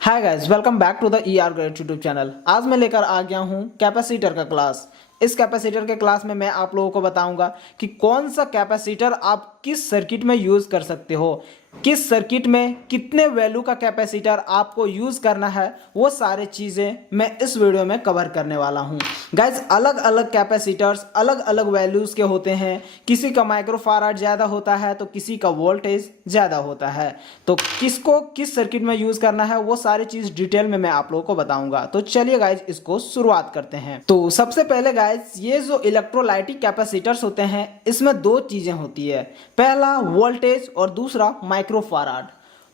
Hi guys, welcome back to the ER grade YouTube channel. आज मैं लेकर आ गया हूँ कैपेसिटर का क्लास। इस कैपेसिटर के क्लास में मैं आप लोगों को बताऊंगा कि कौन सा कैपेसिटर आप किस सर्किट में यूज कर सकते हो, किस सर्किट में कितने वैल्यू का कैपेसिटर आपको यूज करना है, वो सारे चीजें मैं इस वीडियो में कवर करने वाला हूं। गाइज, अलग अलग कैपेसिटर्स अलग अलग वैल्यूज के होते हैं। किसी का माइक्रोफाराड ज्यादा होता है तो किसी का वोल्टेज ज्यादा होता है। तो किसको किस सर्किट में यूज करना है वो सारी चीज डिटेल में मैं आप लोगों को बताऊंगा। तो चलिए गाइज, इसको शुरुआत करते हैं। तो सबसे पहले गाइज, ये जो इलेक्ट्रोलाइटिक कैपेसिटर्स होते हैं इसमें दो चीजें होती है। पहला वोल्टेज और दूसरा माइक्रोफाराड।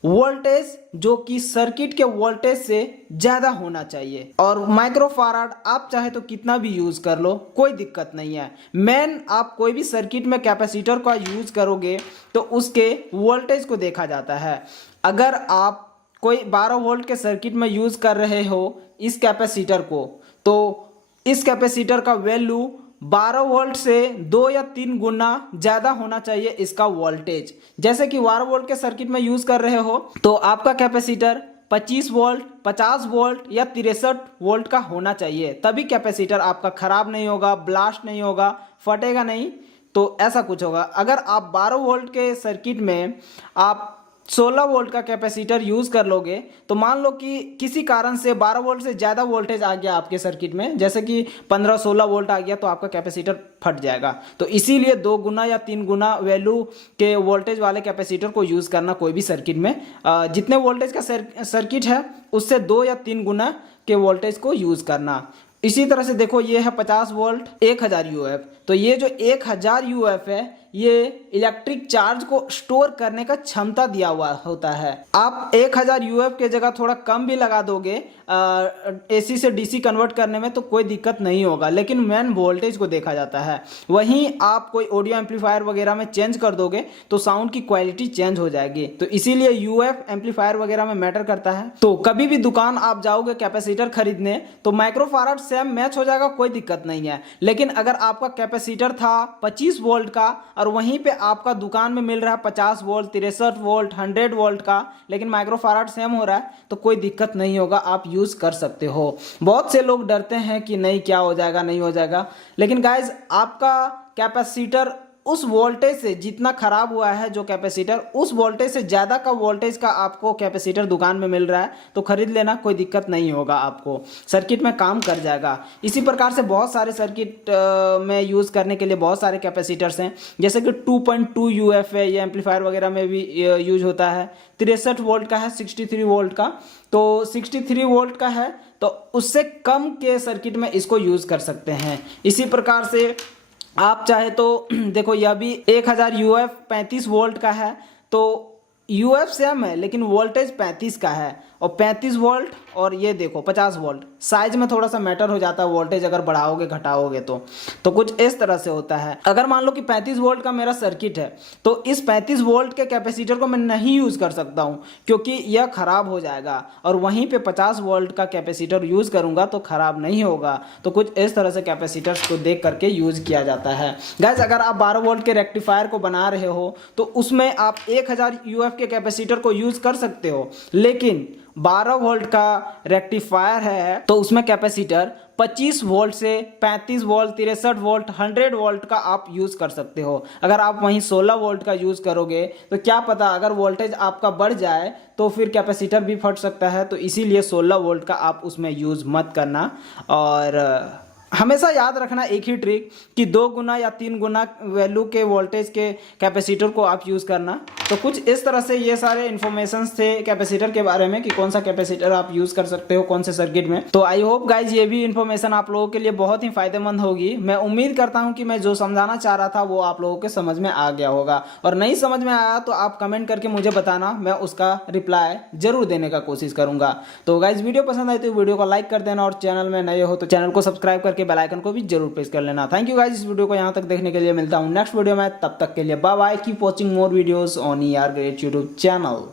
वोल्टेज जो कि सर्किट के वोल्टेज से ज्यादा होना चाहिए, और माइक्रोफाराड आप चाहे तो कितना भी यूज कर लो, कोई दिक्कत नहीं है। मेन आप कोई भी सर्किट में कैपेसिटर का यूज करोगे तो उसके वोल्टेज को देखा जाता है। अगर आप कोई 12 वोल्ट के सर्किट में यूज कर रहे हो इस कैपेसिटर को, तो इस कैपेसिटर का वैल्यू 12 वोल्ट से 2 या 3 गुना ज्यादा होना चाहिए इसका वोल्टेज। जैसे कि 12 वोल्ट के सर्किट में यूज कर रहे हो तो आपका कैपेसिटर 25 वोल्ट, 50 वोल्ट या 63 वोल्ट का होना चाहिए, तभी कैपेसिटर आपका खराब नहीं होगा, ब्लास्ट नहीं होगा, फटेगा नहीं। तो ऐसा कुछ होगा। अगर आप 12 वोल्ट के सर्किट में आप 16 वोल्ट का कैपेसिटर यूज कर लोगे, तो मान लो कि किसी कारण से 12 वोल्ट से ज्यादा वोल्टेज आ गया आपके सर्किट में, जैसे कि 15-16 वोल्ट आ गया, तो आपका कैपेसिटर फट जाएगा। तो इसीलिए 2 गुना या 3 गुना वैल्यू के वोल्टेज वाले कैपेसिटर को यूज करना कोई भी सर्किट में। जितने वोल्टेज का सर्किट है उससे 2 या 3 गुना के वोल्टेज को यूज करना। इसी तरह से देखो, ये है 50 वोल्ट 1000 यूएफ। तो ये जो 1000 यूएफ है ये इलेक्ट्रिक चार्ज को स्टोर करने का क्षमता दिया हुआ होता है। आप 1000 यूएफ के जगह थोड़ा कम भी लगा दोगे एसी से डीसी कन्वर्ट करने में तो कोई दिक्कत नहीं होगा, लेकिन मेन वोल्टेज को देखा जाता है। वहीं आप कोई ऑडियो एम्पलीफायर वगैरह में चेंज कर दोगे तो साउंड की क्वालिटी चेंज हो जाएगी। तो इसीलिए यूएफ एम्पलीफायर वगैरह में मैटर करता है। तो कभी भी दुकान आप जाओगे कैपेसिटर खरीदने तो माइक्रोफाराड सेम मैच हो जाएगा, कोई दिक्कत नहीं है। लेकिन अगर आपका कैपेसिटर था 25 वोल्ट का और वहीं पे आपका दुकान में मिल रहा है 50 वोल्ट, 63 वोल्ट, 100 वोल्ट का, लेकिन माइक्रोफाराड सेम हो रहा है, तो कोई दिक्कत नहीं होगा, आप यूज कर सकते हो। बहुत से लोग डरते हैं कि नहीं क्या हो जाएगा, नहीं हो जाएगा, लेकिन गाइज आपका कैपेसिटर उस वोल्टेज से जितना खराब हुआ है जो कैपेसिटर, उस वोल्टेज से ज्यादा का वोल्टेज का आपको कैपेसिटर दुकान में मिल रहा है तो खरीद लेना, कोई दिक्कत नहीं होगा, आपको सर्किट में काम कर जाएगा। इसी प्रकार से बहुत सारे सर्किट में यूज करने के लिए बहुत सारे कैपेसिटर्स हैं, जैसे कि 2.2 यूएफ है, ये एम्पलीफायर वगैरह में भी यूज होता है। 63 वोल्ट का है, 63 वोल्ट का, तो 63 वोल्ट का है तो उससे कम के सर्किट में इसको यूज कर सकते हैं। इसी प्रकार से आप चाहे तो देखो, यह भी 1000 यूएफ 35 वोल्ट का है। तो यूएफ सेम है लेकिन वोल्टेज 35 का है, और 35 वोल्ट और ये देखो 50 वोल्ट, साइज में थोड़ा सा मैटर हो जाता है वोल्टेज अगर बढ़ाओगे घटाओगे तो कुछ इस तरह से होता है। अगर मान लो कि 35 वोल्ट का मेरा सर्किट है तो इस 35 वोल्ट के कैपेसिटर को मैं नहीं यूज कर सकता हूं क्योंकि यह खराब हो जाएगा, और वहीं पे 50 वोल्ट का कैपेसिटर यूज करूंगा तो खराब नहीं होगा। तो कुछ इस तरह से कैपेसिटर्स को देख करके यूज किया जाता है। गाइस, अगर आप 12 वोल्ट के रेक्टिफायर को बना रहे हो तो उसमें आप 1000 यूएफ के कैपेसिटर को यूज कर सकते हो, लेकिन 12 वोल्ट का रेक्टिफायर है तो उसमें कैपेसिटर 25 वोल्ट से 35 वोल्ट, 63 वोल्ट, 100 वोल्ट का आप यूज कर सकते हो। अगर आप वहीं 16 वोल्ट का यूज करोगे तो क्या पता अगर वोल्टेज आपका बढ़ जाए तो फिर कैपेसिटर भी फट सकता है। तो इसीलिए 16 वोल्ट का आप उसमें यूज मत करना, और हमेशा याद रखना एक ही ट्रिक कि 2 गुना या 3 गुना वैल्यू के वोल्टेज के कैपेसिटर को आप यूज करना। तो कुछ इस तरह से ये सारे इन्फॉर्मेशन थे कैपेसिटर के बारे में कि कौन सा कैपेसिटर आप यूज कर सकते हो कौन से सर्किट में। तो आई होप गाइज ये भी इन्फॉर्मेशन आप लोगों के लिए बहुत ही फायदेमंद होगी। मैं उम्मीद करता हूं कि मैं जो समझाना चाह रहा था वो आप लोगों के समझ में आ गया होगा, और नहीं समझ में आया तो आप कमेंट करके मुझे बताना, मैं उसका रिप्लाई जरूर देने का कोशिश करूंगा। तो गाइज वीडियो पसंद आई तो वीडियो को लाइक कर देना, और चैनल में नए हो तो चैनल को सब्सक्राइब करके बेल आइकन को भी जरूर प्रेस कर लेना। थैंक यू गाइज इस वीडियो को यहाँ तक देखने के लिए। मिलता हूँ नेक्स्ट वीडियो में, तब तक के लिए bye bye. Keep watching more videos on ER grade YouTube channel.